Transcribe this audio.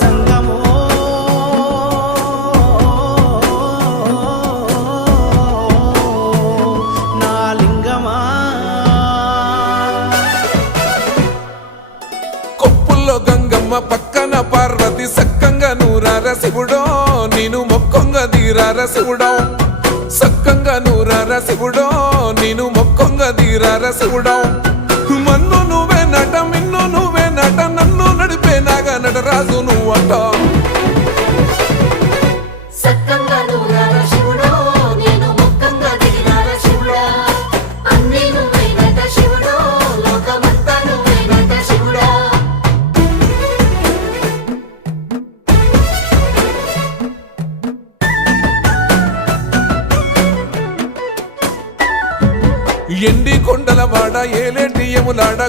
జంగమో నా లింగమా కొప్పుల్లో గంగమ్మ పక్కన పార్వతి సక్కంగా నూరార శివుడో నేను మొక్కంగా దీరార శివుడో సక్కంగా నూరార శివుడో నేను మొక్కంగా దీరార శివుడో మన్ను నువ్వే నట మిన్ను నువ్వే నట నన్ను నడిపే నాగా నటరాజు నువ్వట సక్కంగా నూరార శివుడో నేను మొక్కంగా దిగిరార శివుడా అన్నీ నువ్వేనట శివుడో లోకమంతా నువ్వేనట శివుడా ఎండి కొండల వాడ ఏలేటి యములాడ